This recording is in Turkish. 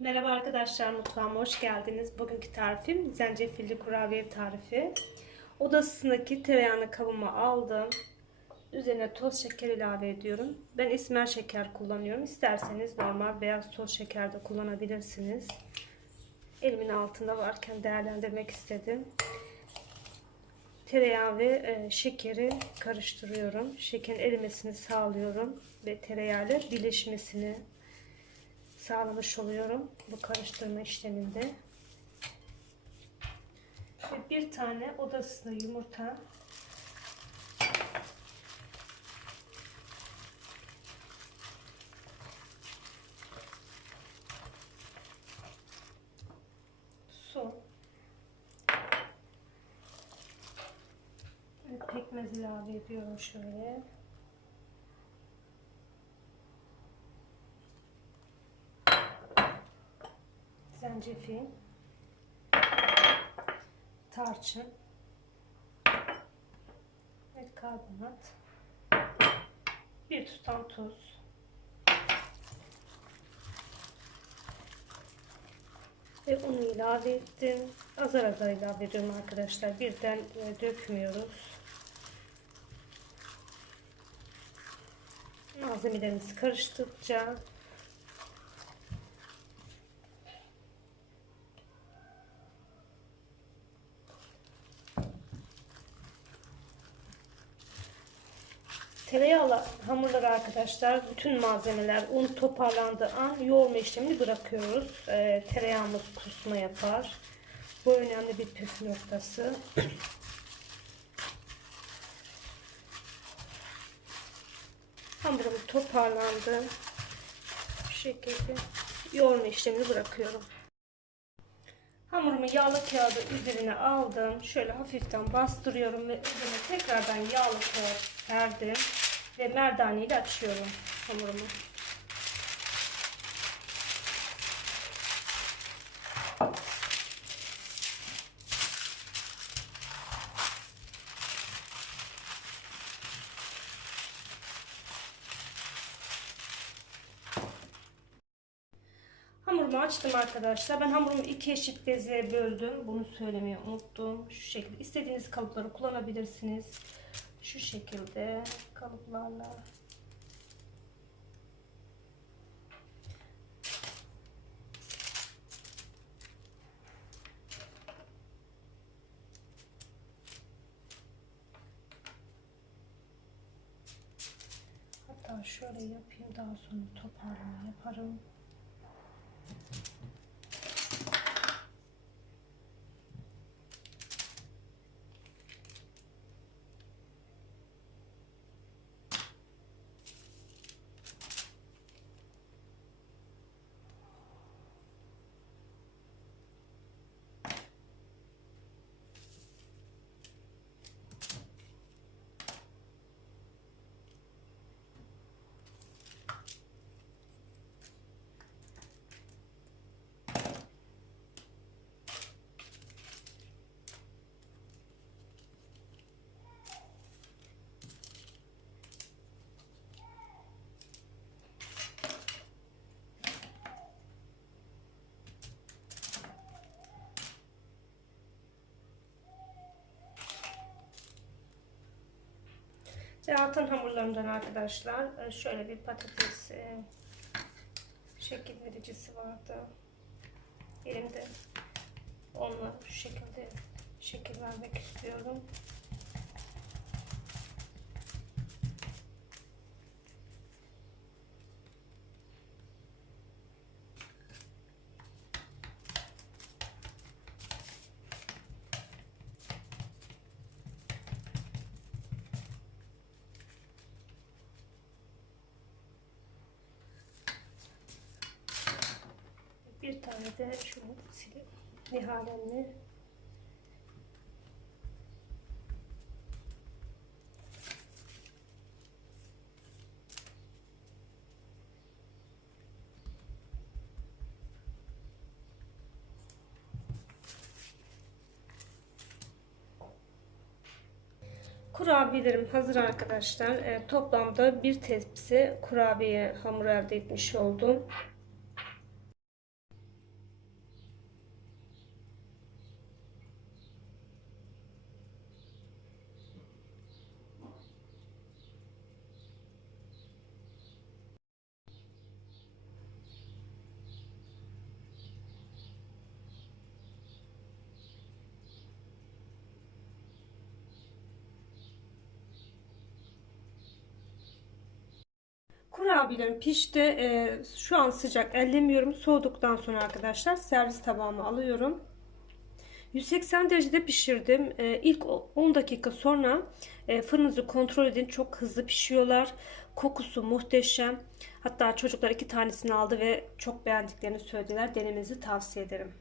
Merhaba arkadaşlar mutfağıma hoş geldiniz. Bugünkü tarifim zencefilli kurabiye tarifi. Oda ısısındaki tereyağını kabıma aldım. Üzerine toz şeker ilave ediyorum. Ben esmer şeker kullanıyorum. İsterseniz normal beyaz toz şeker de kullanabilirsiniz. Elimin altında varken değerlendirmek istedim. Tereyağı ve e, şekeri karıştırıyorum. Şekerin erimesini sağlıyorum ve tereyağıyla birleşmesini sağlamış oluyorum bu karıştırma işleminde. Ve bir tane odasında yumurta su ve pekmez ilave ediyorum şöyle. Zencefil, tarçın ve karbonat, bir tutam tuz, ve unu ilave ettim. Azar azar ilave ediyorum arkadaşlar. Birden e, dökmüyoruz. Malzemelerimizi karıştıkça Tereyağlı hamurları arkadaşlar bütün malzemeler un toparlandığı an yoğurma işlemini bırakıyoruz. Ee, tereyağımız kusma yapar. Bu önemli bir püf noktası. Hamurum toparlandı. Bu şekilde yoğurma işlemini bırakıyorum. Hamurumu yağlı kağıdı üzerine aldım. Şöyle hafiften bastırıyorum ve üzerine tekrardan yağlı kağıt serdim. Ve merdane ile açıyorum hamurumu. Hamurumu açtım arkadaşlar. Ben hamurumu iki eşit bezeye böldüm. Bunu söylemeyi unuttum. Şu şekilde istediğiniz kalıpları kullanabilirsiniz. Şu şekilde kalıplarla Hatta şöyle yapayım daha sonra toparlama yaparım. Zeytin hamurlarından arkadaşlar e, şöyle bir patates e, şekil vericisi vardı. Elimde onunla şu şekilde şekil vermek istiyorum. Tane de şunu sileyim. Nihalemle Kurabiyelerim hazır arkadaşlar. E, toplamda bir tepsi kurabiye hamur elde etmiş oldum. Kurabiyelerim pişti. Ee, şu an sıcak ellemiyorum. Soğuduktan sonra arkadaşlar servis tabağıma alıyorum. 180 derecede pişirdim. Ee, ilk 10 dakika sonra e, fırınınızı kontrol edin. Çok hızlı pişiyorlar. Kokusu muhteşem. Hatta çocuklar iki tanesini aldı ve çok beğendiklerini söylediler. Denemenizi tavsiye ederim.